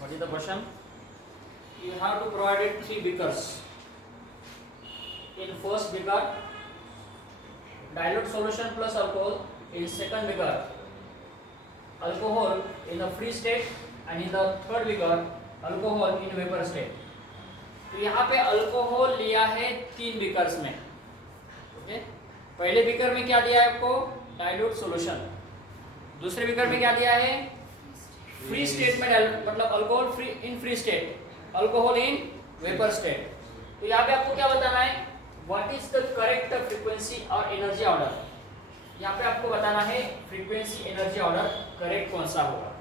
What is the question? You have to provide it 3 beakers. In first beaker, dilute solution plus alcohol. In second beaker, alcohol in the free state, and in the third beaker, alcohol in vapor state. तो यहाँ पे alcohol लिया है 3 beakers में. Okay, पहले beaker में क्या दिया है आपको? Dilute solution. दूसरे बीकर में क्या दिया है? फ्री स्टेट में मतलब alcohol free in free state, alcohol in vapour state. तो यहाँ पे आपको क्या बताना है? What is the correct frequency और एनर्जी ऑर्डर. यहाँ पे आपको बताना है फ्रीक्वेंसी एनर्जी ऑर्डर करेक्ट कौन सा होगा.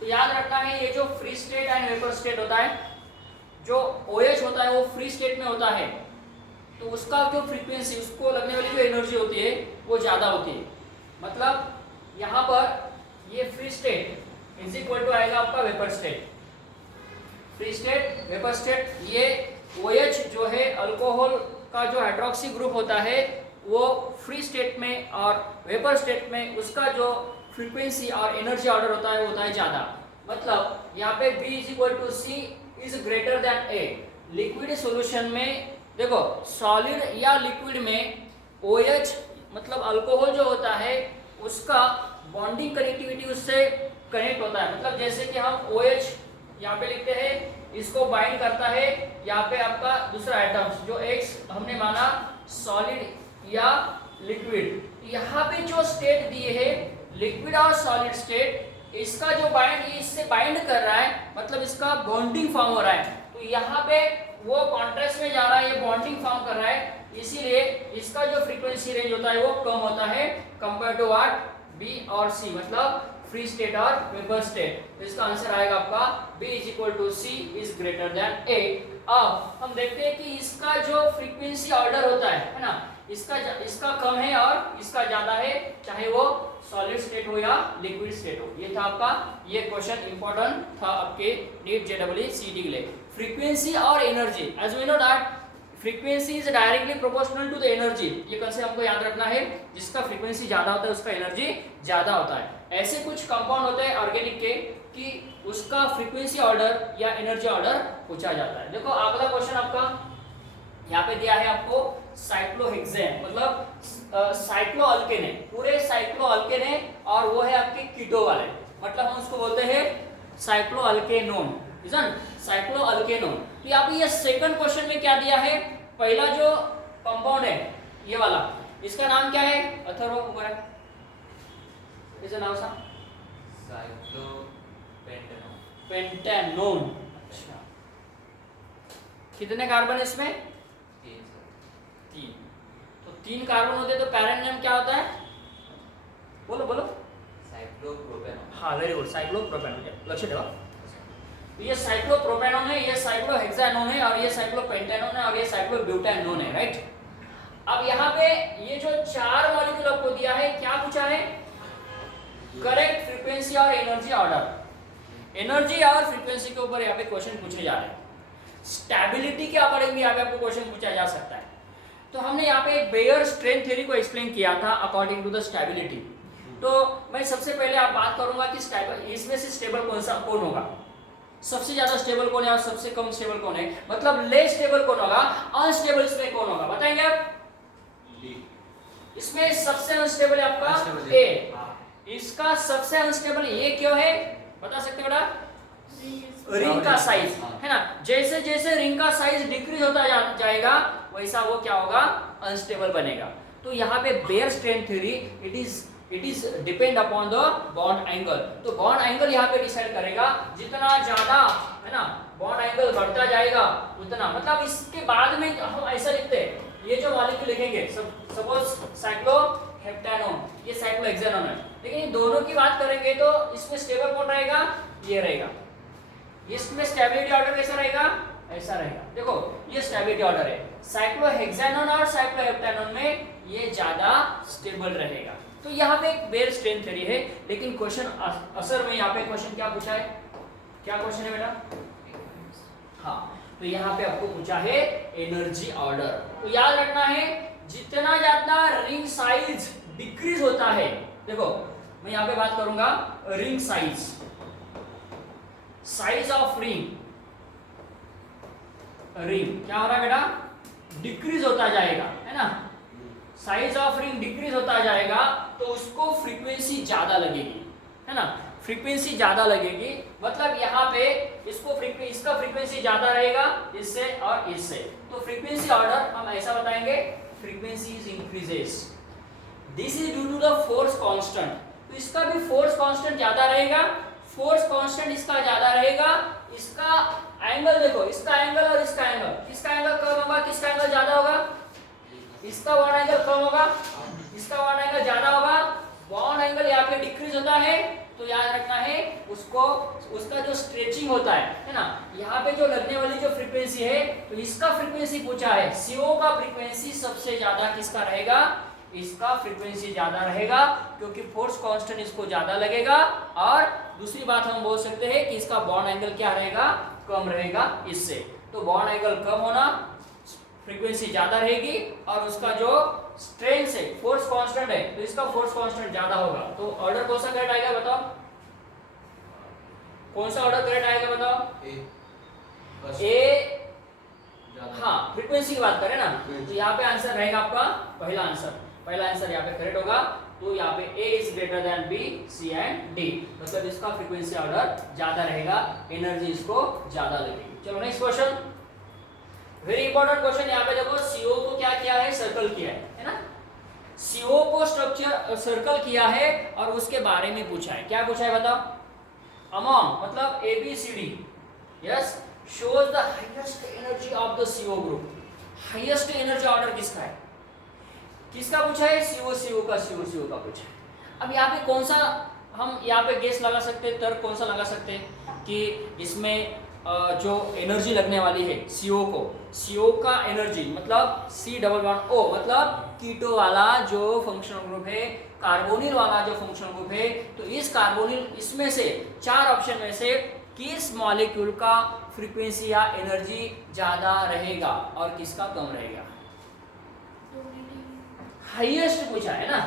तो याद रखना है ये जो free state and vapour state होता है, जो OH होता है वो फ्री स्टेट में होता है, तो उसका जो फ्रीक्वेंसी, उसको लगने वाली जो एनर्जी होती है वो ज़्यादा होती है. मतलब यहाँ पर ये free state is equal to आएगा आपका vapour state. Free state vapour state, ये OH जो है अल्कोहल का जो हाइड्रोक्सी ग्रुप होता है वो फ्री स्टेट में और वेपर स्टेट में उसका जो फ्रीक्वेंसी और एनर्जी ऑर्डर होता है वो होता है ज़्यादा. मतलब यहाँ पे B is equal to C is greater than A. Liquid solution में देखो, सॉलिड या लिक्विड में OH मतलब अल्कोहल जो होता है उसका बॉन्डिंग कनेक्टिविटी उससे कनेक्ट होता है. मतलब जैसे कि हम OH यहाँ पे लिखते हैं, इसको बाइंड करता है यहाँ पे आपका दूसरा एटम्स जो X हमने माना सॉलिड या लिक्विड. यहाँ पे जो स्टेट दिए है लिक्विड और सॉलिड स्टेट, इसका जो बाइंड इससे बाइंड कर रहा है मतलब इसका बॉन्डिंग फॉर्म हो रहा है. तो यहाँ पे वो कॉन्ट्रास्ट में जा रहा है, ये बॉन्डिंग फॉर्म कर रहा है, इसीलिए इसका जो फ्रीक्वेंसी रेंज होता है वो कम होता है कंपेयर टू व्हाट B और C, मतलब फ्री स्टेट और वेपर स्टेट. तो इसका आंसर आएगा आपका B is equal to C is greater than A. अब हम देखते हैं कि इसका जो फ्रीक्वेंसी ऑर्डर होता है ना, इसका कम है और इसका ज्यादा है, चाहे वो सॉलिड स्टेट हो या लिक्विड स्टेट हो. ये था आपका, ये क्वेश्चन इंपॉर्टेंट था आपके नीट JEE CET के लिए. फ्रीक्वेंसी और energy, as we know that frequency is directly proportional to the energy. ये कंसेप्ट हमको याद रखना है, जिसका फ्रीक्वेंसी ज्यादा होता है उसका एनर्जी ज्यादा होता है. ऐसे कुछ कंपाउंड होते हैं ऑर्गेनिक के कि उसका फ्रीक्वेंसी ऑर्डर या एनर्जी ऑर्डर पूछा जाता है. देखो अगला क्वेश्चन आपका यहाँ पे दिया है आपको साइक्लोहेक्सेन, मतलब साइक्लोअल्केन है, पूरे साइक्लोअल्केन है और वो है आपके कीटो वाले, मतलब हम उसको बोलते हैं साइक्लोअल्केनोन. साइक्लोअल्केनोन. तो यहाँ पे ये सेकंड क्वेश्चन में क्या दिया है? पहला जो कंपाउंड है ये वाला, इसका नाम क्या है? अथर्व ऊपर है, इसका नाम सा साइक्लोपेंटेनोन. पेंटेनोन. अच्छा, कितने कार्बन है इसमें? 3. तो 3 कार्बन होते तो पैरेंट नेम क्या होता है? बोलो बोलो. साइक्लोप्रोपेनोन. हाँ, वेरी गुड, साइक्लोप्रोपेनोन. लक्ष्य देवा. ये साइक्लोप्रोपेनोन है, ये साइक्लोहेक्सानोन है और ये साइक्लोपेंटेनोन है और ये साइक्लोब्यूटेनोन है. राइट. अब यहाँ पे ये जो 4 मॉलिक्यूल आपको दिया है, क्या पूछा है? करेक्ट फ्रीक्वेंसी और एनर्जी ऑर्डर. एनर्जी और फ्रीक्वेंसी के ऊपर यहाँ पे क्वेश्चन पूछे जा रहे हैं. स्टेबिलिटी के अकॉर्डिंग भी यहाँ पे आपको क्वेश्चन पूछा जा सकता है. तो हमने यहाँ पे बेयर स्ट्रेन थ्योरी को एक्सप्लेन किया था अकॉर्डिंग टू द स्टेबिलिटी. तो मैं सबसे पहले आप बात करूंगा कि इसमें से स्टेबल कौन होगा, सबसे ज्यादा स्टेबल कौन है और सबसे कम स्टेबल कौन है, मतलब लेस स्टेबल कौन होगा, अनस्टेबल इसमें कौन होगा, बताएंगे आप? इसमें सबसे अनस्टेबल है आपका ए. इसका सबसे अनस्टेबल ये क्यों है बता सकते हो बेटा? रिंग का साइज है ना, जैसे जैसे रिंग का साइज डिक्रीज होता जाएगा वैसा वो क्या होगा? अनस्टेबल बनेगा. तो यहाँ पे Baeyer strain theory it is depend upon the bond angle. तो बॉन्ड एंगल यहाँ पे डिसाइड करेगा. जितना ज्यादा है ना बॉन्ड एंगल बढ़ता जाएगा उतना, मतलब इसके बाद में हम ऐसा लिखते हैं, ये जो मॉलिक्यूल लिखेंगे सपोज साइक्लोहेप्टेनोन, ये साइक्लोहेक्सेनोन है, लेकिन दोनों की बात करेंगे तो इसमें स्टेबल कौन रहेगा? ये रहेगा. इसमें स्टेबिलिटी ऑर्डर कैसा रहेगा? ऐसा रहेगा. देखो ये स्टेबिलिटी ऑर्डर है, साइक्लोहेक्सेनोन और साइक्लोहेप्टेनोन में ये ज्यादा स्टेबल रहेगा. तो यहाँ पे एक बेयर स्ट्रेन थ्योरी है, लेकिन क्वेश्चन असल में यहाँ पे क्वेश्चन क्या पूछा है? क्या क्वेश्चन है बेटा? हाँ, तो यहाँ पे आपको पूछा है एनर्जी ऑर्डर. तो याद रखना है जितना ज्यादा रिंग साइज डिक्रीज होता है, देखो मैं यहाँ पे बात करूंगा ring size. Size of ring क्या हो रहा है बेटा, डिक्रीज होता जाएगा, है ना। साइज ऑफ रिंग डिक्रीज होता जाएगा तो उसको फ्रीक्वेंसी ज्यादा लगेगी, है ना। फ्रीक्वेंसी ज्यादा लगेगी मतलब यहाँ पे इसका फ्रीक्वेंसी ज्यादा रहेगा इससे और इससे, तो फ्रीक्वेंसी ऑर्डर हम ऐसा बताएंगे, frequency is increases, this is due to the force constant. तो इसका भी फोर्स कांस्टेंट ज्यादा रहेगा, फोर्स कांस्टेंट इसका ज्यादा रहेगा, इसका एंगल देखो, इसका एंगल और इसका एंगल, किसका एंगल कम होगा, किसका एंगल ज्यादा होगा, इसका बॉन्ड एंगल कम होगा, इसका बॉन्ड एंगल ज्यादा होगा। बॉन्ड एंगल यहाँ पे डिक्रीज होता है तो याद रखना है उसको, उसका जो स्ट्रेचिंग होता है ना, यहाँ पे जो लगने वाली जो फ्रीक्वेंसी है, तो इसका फ्रीक्वेंसी पूछा है, CO का फ्रीक्वेंसी सबसे ज्यादा किसका रहेगा, इसका फ्रीक्वेंसी ज्यादा रहेगा क्योंकि फोर्स कांस्टेंट इसको ज्यादा लगेगा। और दूसरी बात हम बोल सकते हैं कि इसका बॉन्ड एंगल क्या रहेगा, कम रहेगा इससे। तो बॉन्ड एंगल कम होना, फ्रीक्वेंसी ज्यादा रहेगी, और उसका जो स्ट्रेंथ है, फोर्स कांस्टेंट है, तो इसका फोर्स कांस्टेंट ज्यादा होगा। तो ऑर्डर कौन सा करेक्ट आएगा बताओ, कौन सा ऑर्डर करेक्ट आएगा बताओ, ए। हाँ, फ्रीक्वेंसी की बात करें ना, तो यहाँ पे आंसर रहेगा आपका पहला आंसर यहाँ पे करेक्ट होगा। तो यहाँ पे A is greater then B, C and D, मतलब इसका फ्रीक्वेंसी ऑर्डर ज्यादा रहेगा, एनर्जी इसको ज्यादा लगेगी। चलो next question, very important question. यहाँ पे देखो CO को क्या किया है, सर्कल किया है ना। CO को स्ट्रक्चर सर्कल किया है और उसके बारे में पूछा है, क्या पूछा है बताओ, अमॉन्ग मतलब ABCD, yes, shows the highest energy of the CO group, highest energy order किसका है, किसका पूछा है, CO का पूछा है। अब यहाँ पे कौन सा हम यहाँ पे गेस लगा सकते हैं, तर्क कौन सा लगा सकते हैं कि इसमें जो एनर्जी लगने वाली है CO का एनर्जी मतलब C++O, मतलब कीटो वाला जो फंक्शनल ग्रुप है, कार्बोनिल वाला जो फंक्शनल ग्रुप है, तो इस कार्बोनिल, इसमें से 4 ऑप्शन में से किस मॉलिक्यूल का फ्रीक्वेंसी या एनर्जी ज्यादा रहेगा और किसका कम रहेगा। हाईएस्ट पूछा है ना,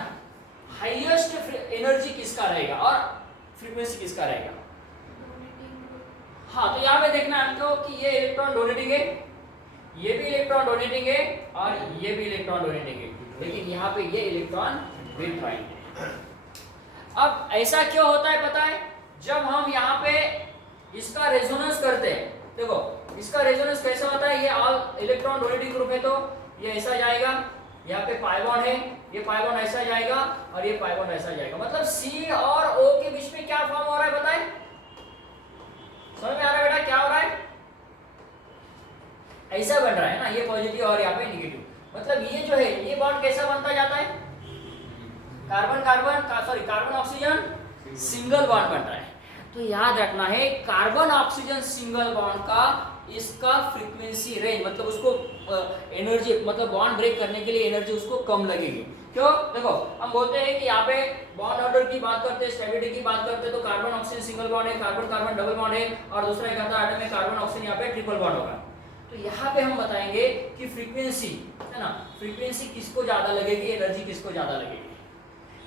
हाईएस्ट एनर्जी किसका रहेगा और फ्रीक्वेंसी किसका रहेगा। हाँ, तो यहाँ पे देखना है हमको कि ये इलेक्ट्रॉन डोनेटिंग है, ये भी इलेक्ट्रॉन डोनेटिंग है और ये भी इलेक्ट्रॉन डोनेटिंग है, लेकिन यहाँ पे ये इलेक्ट्रॉन विथड्रॉइंग है। अब ऐसा क्यों होता है पता है, जब हम यहाँ पे इसका रेजोनेंस करते हैं, देखो इसका रेजोनेंस कैसा होता है, ये ऑल इलेक्ट्रॉन डोनेटिंग ग्रुप है तो ये ऐसा जाएगा, यहाँ पे पाई बॉन्ड है, ये पाई बॉन्ड ऐसा जाएगा और ये पाई बॉन्ड ऐसा जाएगा, मतलब C और O के बीच में क्या फॉर्म हो रहा है बताएं, समझ में आ रहा है बेटा क्या हो रहा है, ऐसा बन रहा है ना, ये पॉजिटिव और यहाँ पे निगेटिव, मतलब ये जो है ये बॉन्ड कैसा बनता जाता है, कार्बन ऑक्सीजन सिंगल बॉन्ड बन रहा है। तो याद रखना है कार्बन ऑक्सीजन सिंगल बॉन्ड का इसका फ्रीक्वेंसी रेंज, मतलब उसको एनर्जी, मतलब बॉन्ड ब्रेक करने के लिए एनर्जी उसको कम लगेगी। क्यों, देखो हम बोलते हैं कि यहाँ पे बॉन्ड ऑर्डर की बात करते हैं, स्टेबिलिटी की बात करते हैं, तो कार्बन ऑक्सीजन सिंगल बॉन्ड है, कार्बन कार्बन डबल बॉन्ड है, और दूसरा एक आता है आटम में कार्बन ऑक्सीजन, यहाँ पे ट्रिपल बॉन्ड होगा। तो यहाँ पे हम बताएंगे कि फ्रीक्वेंसी है ना, फ्रीक्वेंसी किसको ज्यादा लगेगी, एनर्जी किसको ज्यादा लगेगी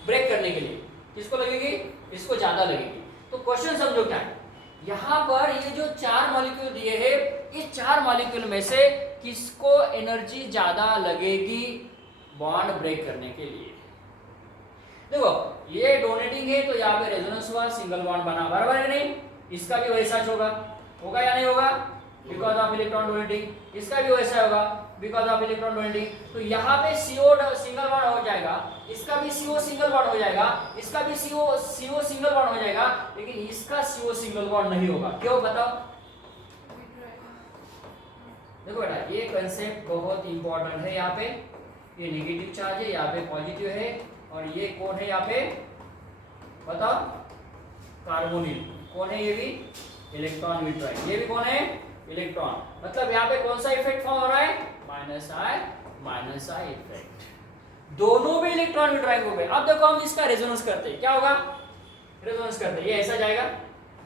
ब्रेक करने के लिए, किसको लगेगी, इसको ज्यादा लगेगी। तो क्वेश्चन समझो क्या है, यहाँ पर ये जो 4 मॉलिक्यूल दिए हैं, इस 4 मॉलिक्यूल में से किसको एनर्जी ज्यादा लगेगी बॉन्ड ब्रेक करने के लिए। देखो ये डोनेटिंग है तो यहाँ पे रेजोनेंस हुआ, सिंगल बॉन्ड बना, बराबर है नहीं, इसका भी वैसा होगा या नहीं होगा, बिकॉज ऑफ इलेक्ट्रॉन डोनेटिंग, इसका भी वैसा होगा बिकॉज ऑफ इलेक्ट्रॉन डोनेटिंग। तो यहाँ पे CO सिंगल बॉन्ड हो जाएगा, इसका भी CO सिंगल बॉन्ड हो जाएगा, इसका भी CO सिंगल बॉन्ड हो जाएगा, लेकिन इसका CO सिंगल बॉन्ड नहीं होगा। क्यों बताओ, देखो बेटा ये कंसेप्ट बहुत इंपॉर्टेंट है। यहाँ पे ये नेगेटिव चार्ज है, यहाँ पे पॉजिटिव है, और ये कौन है यहाँ पे बताओ, कार्बोनिल, कौन है ये भी इलेक्ट्रॉन विथड्रॉइंग, ये भी कौन है इलेक्ट्रॉन, मतलब यहाँ पे कौन सा इफेक्ट फॉर्म हो रहा है, माइनस आई इफेक्ट, दोनों भी इलेक्ट्रॉन विथड्रॉइंग हो गए। अब देखो हम इसका रेजोनेंस करते हैं, क्या होगा, रेजोनेंस करते हैं, ये ऐसा जाएगा,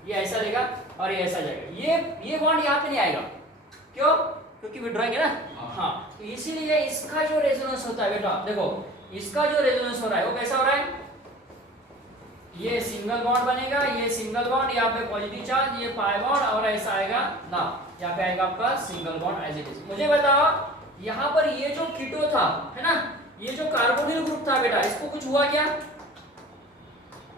ये ऐसा लेगा और ये ऐसा जाएगा, ये बॉन्ड यहाँ पे नहीं आएगा, क्यों, क्योंकि विथड्रॉइंग है ना। हाँ, तो इसीलिए इसका जो रेजोनेंस होता है बेटा, देखो इसका जो रेजोनेंस हो रहा है वो कैसा हो रहा है, ये सिंगल बॉन्ड बनेगा, ये सिंगल बॉन्ड, यहाँ पे पॉजिटिव चार्ज, ये पाई बॉन्ड और ऐसा आएगा ना, यहाँ पे आएगा आपका single bond as it is. मुझे बताओ यहाँ पर ये जो कीटो था है ना, ये जो कार्बोनिल ग्रुप था बेटा, इसको कुछ हुआ क्या?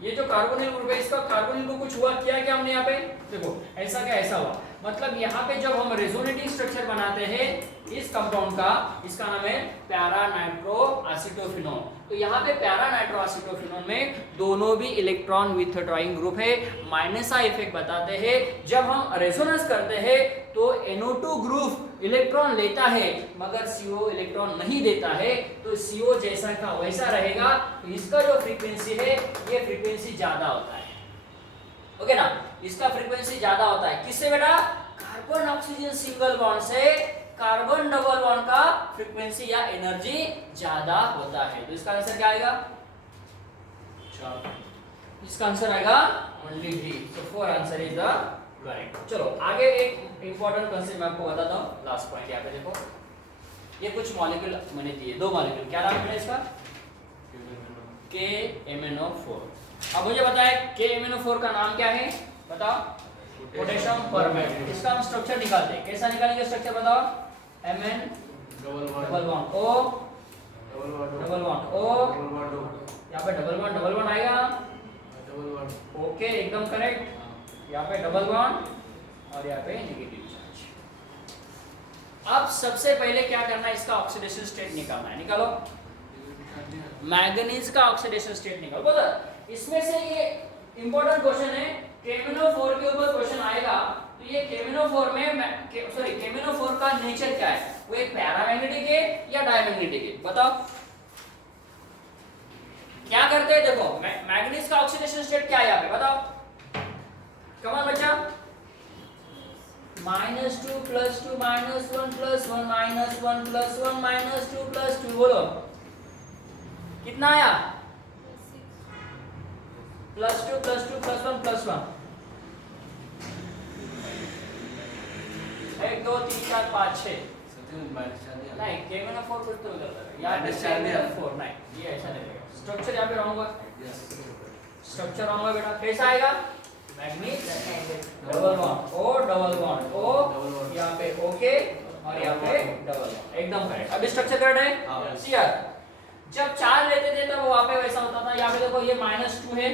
ये जो कार्बोनिल ग्रुप है इसका कार्बोनिल को कुछ हुआ क्या हमने यहाँ पे देखो ऐसा क्या ऐसा हुआ, मतलब यहाँ पे जब हम रेजोनेटिंग स्ट्रक्चर बनाते हैं इस कंपाउंड का, इसका नाम है पैरा नाइट्रो एसिटोफिनोन। तो यहाँ पे पैरा नाइट्रो एसिटोफिनोन में दोनों भी इलेक्ट्रॉन विथड्रॉइंग ग्रुप है, माइनस का इफेक्ट बताते हैं। जब हम रेजोनेंस करते हैं तो NO2 ग्रुप इलेक्ट्रॉन लेता है मगर CO इलेक्ट्रॉन नहीं देता है, तो CO जैसा का वैसा रहेगा। तो इसका जो फ्रीक्वेंसी है ये फ्रीक्वेंसी ज्यादा होता है, ओके ना, इसका फ्रीक्वेंसी ज्यादा होता है। किससे बेटा? कार्बन ऑक्सीजन सिंगल बॉन्ड से कार्बन डबल बॉन्ड का फ्रीक्वेंसी या एनर्जी ज्यादा होता है। तो इसका आंसर क्या आएगा? इसका आंसर आएगा only D. So 4 answer is the correct. चलो आगे एक इंपॉर्टेंट कंसेप्ट मैं आपको बताता हूं, लास्ट पॉइंट यहाँ पे देखो, ये कुछ मॉलिक्यूल मैंने दिए, 2 मॉलिक्यूल, क्या नाम है इसका? KMnO4। अब मुझे बताएं KMnO4 का नाम क्या है, बताओ? Potassium permanganate. इसका हम स्ट्रक्चर निकालते हैं, कैसा निकालेंगे स्ट्रक्चर बताओ? Mn double bond O double bond O, यहाँ पे डबल बॉन्ड आएगा, ओके एकदम करेक्ट। यहाँ पे डबल बॉन्ड और यहाँ पे नेगेटिव चार्ज। अब सबसे पहले क्या करना है, इसका ऑक्सीडेशन स्टेट निकालना है। निकालो, मैंगनीज का ऑक्सीडेशन स्टेट निकालो। बोलो इसमें से ये इंपॉर्टेंट क्वेश्चन है, KMnO4 के ऊपर क्वेश्चन आएगा। तो ये KMnO4 में KMnO4 का नेचर क्या है? वो एक पैरामैग्नेटिक है या डायमैग्नेटिक है? बताओ क्या करते हैं। देखो मैंगनीज का ऑक्सीडेशन स्टेट क्या है यहाँ पे बताओ, कम ऑन बच्चा। -2 +2 -1 +1 -1 +1 -2 +2, बोलो कितना आया? +2 +2 +1 +1, 1 2 3 4 5 6 नहीं, KMnO4 कुछ तो उधर है यार, KMnO4 नहीं, ये ऐसा नहीं रहेगा। स्ट्रक्चर यहाँ पे रॉन्ग हुआ, स्ट्रक्चर रॉन्ग हुआ बेटा। कैसा आएगा? Manganese double bond O double bond O, यहाँ पे ओके और यहाँ पे डबल बॉन्ड, एकदम करेक्ट। अभी स्ट्रक्चर करेक्ट है क्लियर? जब 4 लेते थे तब वहां पे वैसा होता था। यहाँ पे देखो ये -2 है,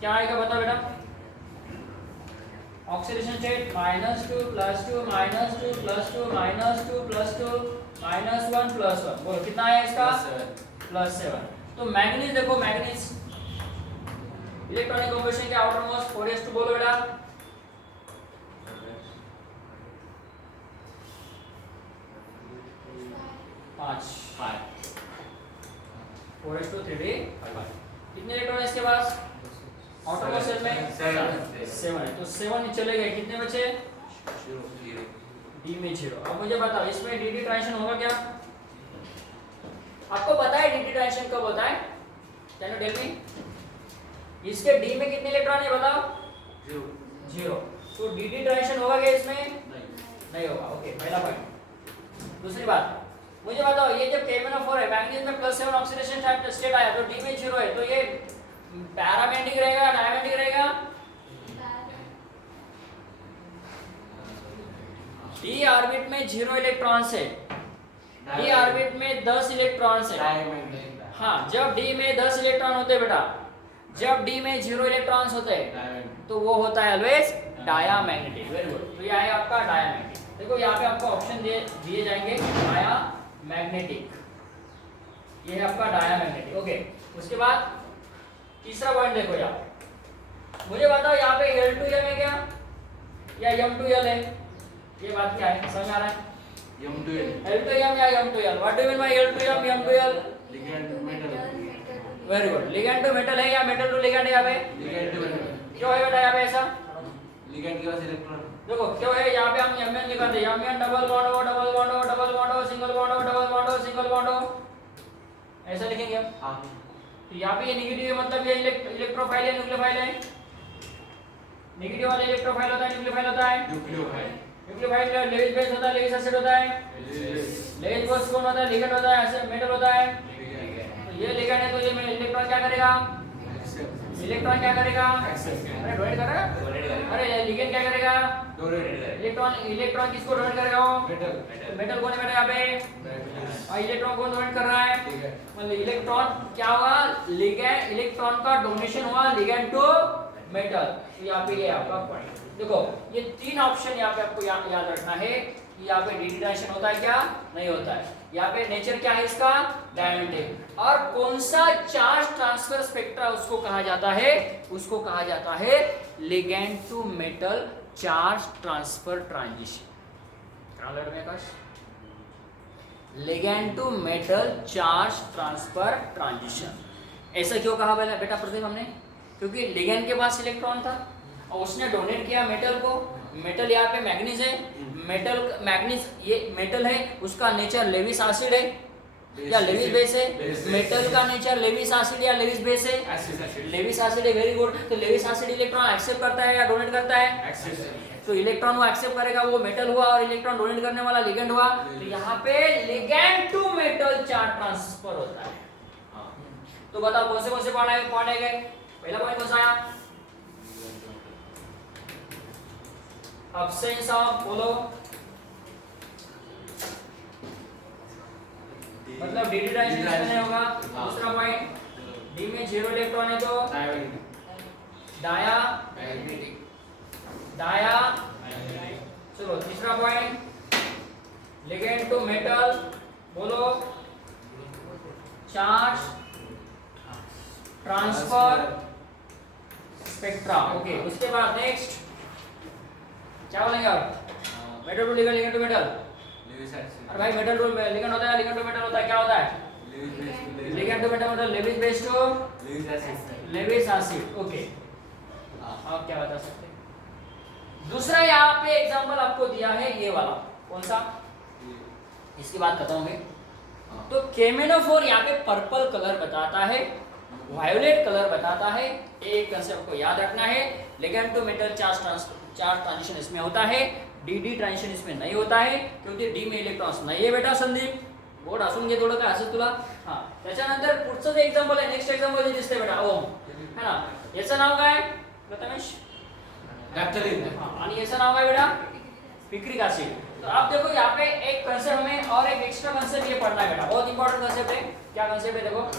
क्या आएगा बताओ बेटा? ऑक्सीडेशन स्टेट -2 +2 -2 +2 -2 +2 -1 +1, बोलो कितना आया इसका? +7। तो मैंगनीज देखो, मैंगनीज इलेक्ट्रॉनिक कॉम्बिनेशन के आउटर मोस्ट 4s2, बोलो बेटा 5 4s2 3d 5। कितने इलेक्ट्रॉन है इसके पास? आउटर मोस्ट सेल में 7 है, तो 7 चले गए, कितने बचे? D में 0। अब मुझे बताओ इसमें dd ट्रांजिशन होगा क्या? आपको पता है dd ट्रांजिशन कब होता है? Can you tell me? इसके D में कितने इलेक्ट्रॉन है बताओ? 0। तो dd ट्रांजिशन होगा क्या इसमें? नहीं होगा, ओके पहला पॉइंट। दूसरी बात मुझे बताओ, ये जब KMnO4 है, मैंगनीज में +7 ऑक्सीडेशन स्टेट आया तो D में 0 है, तो ये पैरामैग्नेटिक रहेगा डायमैग्नेटिक रहेगा? D ऑर्बिट में 0 इलेक्ट्रॉन्स है, D ऑर्बिट में 10 इलेक्ट्रॉन्स है। हाँ, जब D में 10 इलेक्ट्रॉन होते हैं बेटा, जब D में 0 इलेक्ट्रॉन्स होते हैं तो वो होता है ऑलवेज डायामैग्नेटिक। Very good. तो ये है आपका डायामैग्नेटिक। देखो यहाँ पे आपको ऑप्शन दिए जाएंगे, डायामैग्नेटिक, ये है आपका डायामैग्नेटिक, ओके। उसके बाद तीसरा पॉइंट देखो यहाँ, मुझे बताओ यहाँ पे L2M है क्या या M2L है? ये बात क्या है, समझ आ रहा है? L2M या M2L? What do you mean by L2M M2L? Very good. Ligand to metal है या मेटल टू लिगेंड है यहाँ पे? क्यों है बेटा यहाँ पे ऐसा? लिगेंड के पास इलेक्ट्रॉन, देखो क्यों है, यहाँ पे हम Mn लिखाते हैं, Mn double bond O double bond O double bond O single bond O double bond O single bond O, ऐसा लिखेंगे हम। हाँ, तो यहाँ पे ये नेगेटिव है, मतलब ये इलेक्ट्रोफाइल है न्यूक्लियोफाइल है? नेगेटिव वाला इलेक्ट्रोफाइल होता है न्यूक्लियोफाइल होता है? न्यूक्लियोफाइल लेविस बेस होता है, लेविस एसिड होता है, लेविस बेस कौन होता है? लिगेंड होता है, मेटल होता है। तो ये लिगेंड है तो ये इलेक्ट्रॉन क्या करेगा? इलेक्ट्रॉन क्या करेगा? अरे डोनेट करेगा। डोनेट करेगा। अरे लिगेंड क्या करेगा? डोनेट करेगा। इलेक्ट्रॉन किसको डोनेट करेगा? वो मेटल। मेटल कौन है बेटा यहाँ पे? और इलेक्ट्रॉन कौन डोनेट कर रहा है? ठीक है। मतलब इलेक्ट्रॉन क्या हुआ? लिगेंड, इलेक्ट्रॉन का डोनेशन हुआ लिगेंड टू मेटल। तो यहाँ पे ये आपका पॉइंट। देखो ये तीन ऑप्शन यहाँ पे आपको याद रखना है कि यहाँ पे डिट्रांजिशन होता है क्या नहीं होता है। यहाँ पे नेचर क्या है इसका? डायमंड। और कौन सा चार्ज ट्रांसफर स्पेक्ट्रा उसको कहा जाता है? उसको कहा जाता है ligand to metal charge transfer transition. Ligand to metal charge transfer transition. ऐसा क्यों कहा बेटा प्रदीप हमने? क्योंकि लिगेंड के पास इलेक्ट्रॉन था और उसने डोनेट किया मेटल को। मेटल यहाँ पे मैग्नीज है। मेटल मैग्नीज ये मेटल है, उसका नेचर लेविस एसिड है या लेविस बेस है। मेटल का नेचर लेविस एसिड या लेविस बेस है। लेविस एसिड है, वेरी गुड। तो लेविस एसिड इलेक्ट्रॉन एक्सेप्ट करता है या डोनेट करता है? तो इलेक्ट्रॉन वो एक्सेप्ट करेगा, वो मेटल हुआ, और इलेक्ट्रॉन डोनेट करने वाला लिगेंड हुआ। तो यहाँ पे ligand to metal charge transfer होता है। तो बताओ कौन से पॉइंट आएंगे? पहला पॉइंट कौन सा आया? Absence of बोलो, मतलब डी ट्रांजिशन नहीं होगा। दूसरा पॉइंट, डी में 0 इलेक्ट्रॉन है तो डाया। चलो तीसरा पॉइंट, लिगेंड टू मेटल बोलो चार्ज ट्रांसफर स्पेक्ट्रा। ओके, उसके बाद नेक्स्ट क्या बोलेंगे आप? Metal to ligand, ligand to metal. अरे भाई मेटल टू लिगेंड होता है, लिगेंड टू मेटल होता है, क्या होता है? लिगेंड टू मेटल मतलब Lewis base to Lewis acid. Okay, आप क्या बता सकते हैं? दूसरा यहाँ पे एग्जांपल आपको दिया है ये वाला, कौन सा? इसकी बात करता हूँ मैं। तो केमेनोफोर यहाँ पे पर्पल कलर बताता है, वायोलेट कलर बताता है। एक कंसेप्ट को याद रखना है, ligand to metal charge transition इसमें होता है, डी ट्रांजिशन इसमें नहीं होता है, क्योंकि डी में इलेक्ट्रॉन्स नाही आहे बेटा संदीप। बोर्ड असून घे थोडं काय असेल तुला। हां, त्याच्यानंतर पुढचं जे एक्झाम्पल आहे, नेक्स्ट एक्झाम्पल जे दिसते बेटा ओम, है ना? याचं नाव काय? प्रथमेश नॅप्थलीन। हां, आणि याचं नाव काय बेटा? Picric acid. तो आप देखो यहाँ पे एक कंसेप्ट हमें और एक एक्स्ट्रा कंसेप्ट ये पढ़ना है बेटा, बहुत इंपॉर्टेंट कंसेप्ट है। क्या कंसेप्ट है देखो,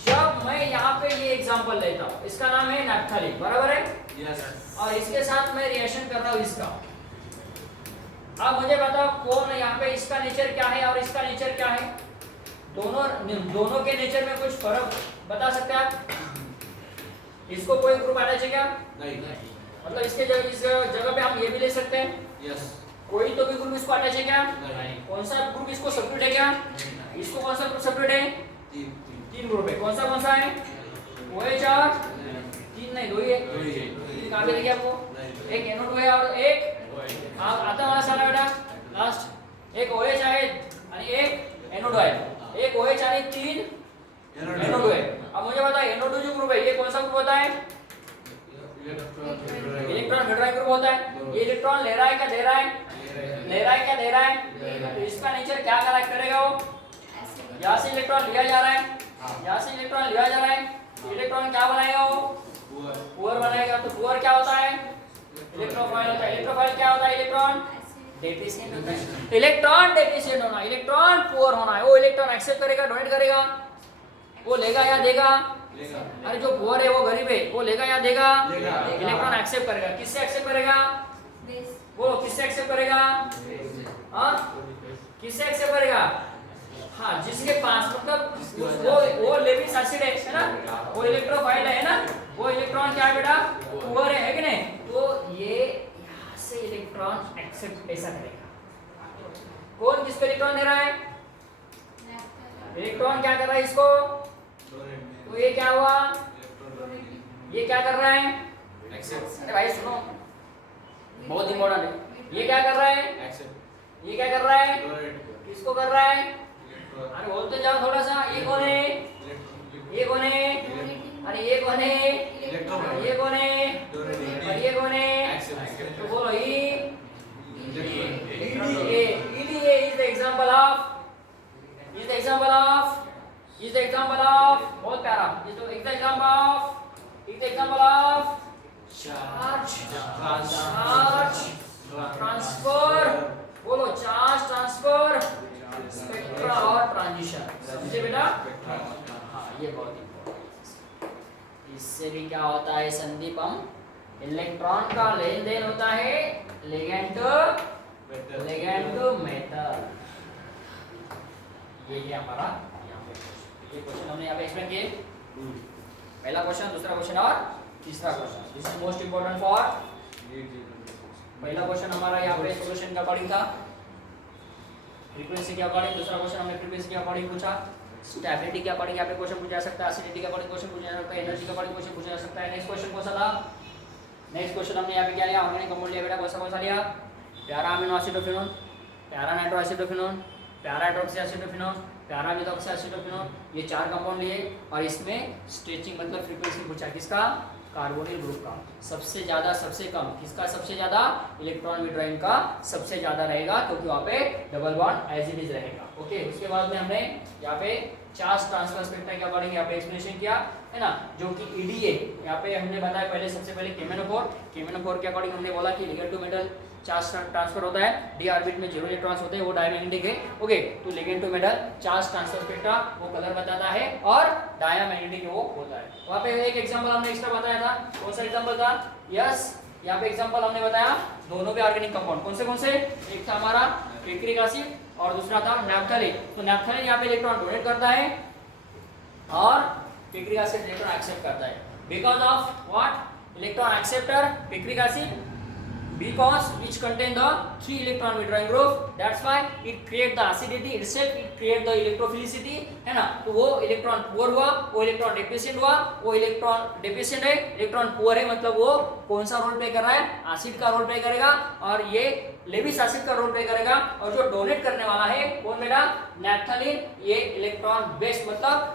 जब मैं यहाँ पे ये एग्जांपल लेता हूँ, इसका नाम है नैप्थलीन, बराबर है? यस। और इसके साथ मैं रिएक्शन कर रहा हूँ इसका। अब मुझे बताओ कौन यहाँ पे इसका नेचर क्या है और इसका नेचर क्या है? दोनों के नेचर में कुछ फर्क बता सकते हैं आप? इसको कोई ग्रुप अटैच है क्या? नहीं। मतलब इसके जगह इस जगह पे हम ये भी ले सकते हैं। यस। कोई तो भी ग्रुप इसको अटैच है क्या? नहीं। कौन सा ग्रुप इसको सेपरेट है क्या? इसको कौन सा ग्रुप सेपरेट है? तीन ग्रुप है। कौन सा है? OH और तीन नहीं, दो ही है। कहाँ पे देखिए आपको? एक NO2 है और एक आता मला सांगा बेटा लास्ट, एक OH आहे आणि एक NO2 आहे। एक OH आणि तीन NO2 है। अब मुझे बता NO2 जो ग्रुप है ये कौन सा ग्रुप होता है? इलेक्ट्रॉन विड्रॉइंग ग्रुप होता है। ये इलेक्ट्रॉन ले रहा है क्या दे रहा है? ले रहा है क्या दे रहा है? तो इसका नेचर क्या करेगा वो? यहाँ से इलेक्ट्रॉन लिया जा रहा है, यहाँ से इलेक्ट्रॉन लिया जा रहा है, तो इलेक्ट्रॉन क्या बनाएगा वो? पुअर बनाएगा। तो पुअर क्या होता है? इलेक्ट्रोफाइल होता है। इलेक्ट्रोफाइल क्या होता है? इलेक्ट्रॉन डेफिशिएंट होता है। इलेक्ट्रॉन डेफिशिएंट होना, इलेक्ट्रॉन पुअर होना है। वो इलेक्ट्रॉन एक्सेप्ट करेगा, डोनेट करेगा, वो लेगा या देगा? अरे जो पुअर है वो गरीब है, वो लेगा या देगा? इलेक्ट्रॉन एक्सेप्ट करेगा। किससे एक्सेप्ट करेगा? वो किससे एक्सेप्ट करेगा? हाँ, किससे एक्सेप्ट करेगा? हाँ, जिसके पास मतलब वो लेविस एसिड है ना, वो इलेक्ट्रोफाइल है ना, वो इलेक्ट्रॉन क्या है बेटा? पुअर है कि नहीं? तो ये यहाँ से इलेक्ट्रॉन एक्सेप्ट ऐसा करेगा। कौन किसको इलेक्ट्रॉन दे रहा है? इलेक्ट्रॉन क्या कर रहा है इसको? तो ये क्या हुआ? ये क्या कर रहा है? अरे भाई सुनो, बहुत इंपॉर्टेंट है। ये क्या कर रहा है? ये क्या कर रहा है? किसको कर रहा है? अरे बोलते जाओ थोड़ा सा। ये कौन है? ये कौन है? अरे ये कौन है? ये कौन है? और ये कौन है? तो बोलो E is the example of बहुत प्यारा। ये तो example of Take the example of charge transfer. बोलो चार्ज ट्रांसफर, स्पेक्ट्रा और ट्रांजिशन। समझे बेटा? हाँ ये बहुत इंपॉर्टेंट है। इससे भी क्या होता है संदीपम, इलेक्ट्रॉन का लेन देन होता है लिगेंड टू मेटल। ये हमारा यहाँ पे ये क्वेश्चन हमने यहाँ पे एक्सप्लेन किए। पहला क्वेश्चन, दूसरा क्वेश्चन और तीसरा question. This is most important for. पहला क्वेश्चन हमारा यहाँ पे सॉल्यूशन के अकॉर्डिंग था, फ्रीक्वेंसी के अकॉर्डिंग। दूसरा क्वेश्चन हमने फ्रीक्वेंसी के अकॉर्डिंग पूछा, स्टेबिलिटी के अकॉर्डिंग यहाँ पे क्वेश्चन पूछा जा सकता है, एसिडिटी के अकॉर्डिंग क्वेश्चन पूछा जा सकता है, एनर्जी के अकॉर्डिंग क्वेश्चन पूछा जा सकता है। नेक्स्ट क्वेश्चन कौन सा था? नेक्स्ट क्वेश्चन हमने यहाँ पे क्या लिया? ऑर्गेनिक कंपाउंड लिया बेटा। कौन सा लिया? प्यारा अमीनो एसिडोफिनोन, प्यारा नाइट्रो एसिडोफिनोन, प्यारा हाइड्रोक्सी एसिडोफिनोन, प्यारा मिथॉक्सी एसिडोफिनोन। ये 4 कंपाउंड लिए और इसमें स्ट्रेचिंग मतलब फ्रीक्वेंसी पूछा किसका? कार्बोनिल ग्रुप का। सबसे ज्यादा सबसे कम किसका? सबसे ज्यादा इलेक्ट्रॉन विड्रॉइंग का सबसे ज्यादा रहेगा, क्योंकि वहाँ पे double bond as it is रहेगा। ओके, उसके बाद में हमने यहाँ पे चार्ज ट्रांसफर स्पेक्ट्रा के अकॉर्डिंग यहाँ पे एक्सप्लेनेशन किया है ना, जो कि ईडीए यहाँ पे हमने बताया पहले। सबसे पहले केमेनोफोर के अकॉर्डिंग हमने बोला कि ligand to metal charge transfer होता है, डी ऑर्बिट में 0 इलेक्ट्रॉन्स होते हैं, वो डायमैग्नेटिक है। ओके, तो ligand to metal charge transfer spectra वो कलर बताता है और डायमैग्नेटिक वो होता है। वहाँ पे एक एग्जांपल हमने एक्स्ट्रा बताया था। कौन सा एग्जांपल था? यस, यहाँ पे एग्जांपल हमने बताया दोनों भी ऑर्गेनिक कंपाउंड। कौन से? एक था हमारा पिक्रिक एसिड और दूसरा था नैप्थलीन। तो नैप्थलीन यहाँ पे इलेक्ट्रॉन डोनेट करता है और पिक्रिक एसिड इलेक्ट्रॉन एक्सेप्ट करता है। Because of what? Electron acceptor picric acid, because which contain the 3 electron withdrawing group, that's why it create the acidity itself, it create the electrophilicity, है ना। तो वो electron poor हुआ, वो electron deficient हुआ, वो इलेक्ट्रॉन डेफिशिएंट है, electron poor है, मतलब वो कौन सा रोल प्ले कर रहा है? एसिड का रोल प्ले करेगा, और ये लेविस एसिड का रोल प्ले करेगा। और जो डोनेट करने वाला है कौन बेटा? नैप्थलीन। ये इलेक्ट्रॉन बेस मतलब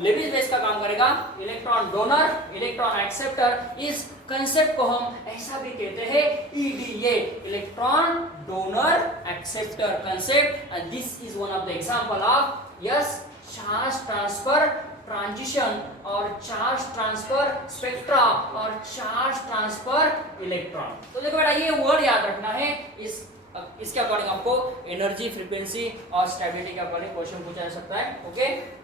लेविस बेस का काम करेगा। इलेक्ट्रॉन डोनर, इलेक्ट्रॉन एक्सेप्टर, इस कंसेप्ट को हम ऐसा भी कहते हैं EDA, electron donor acceptor concept. And this is one of the example of yes charge transfer transition और चार्ज ट्रांसफर स्पेक्ट्रा और चार्ज ट्रांसफर इलेक्ट्रॉन। तो देखो बेटा ये वर्ड याद रखना है। इसके अकॉर्डिंग आपको एनर्जी, फ्रीक्वेंसी और स्टेबिलिटी के अकॉर्डिंग क्वेश्चन पूछा जा सकता है। ओके।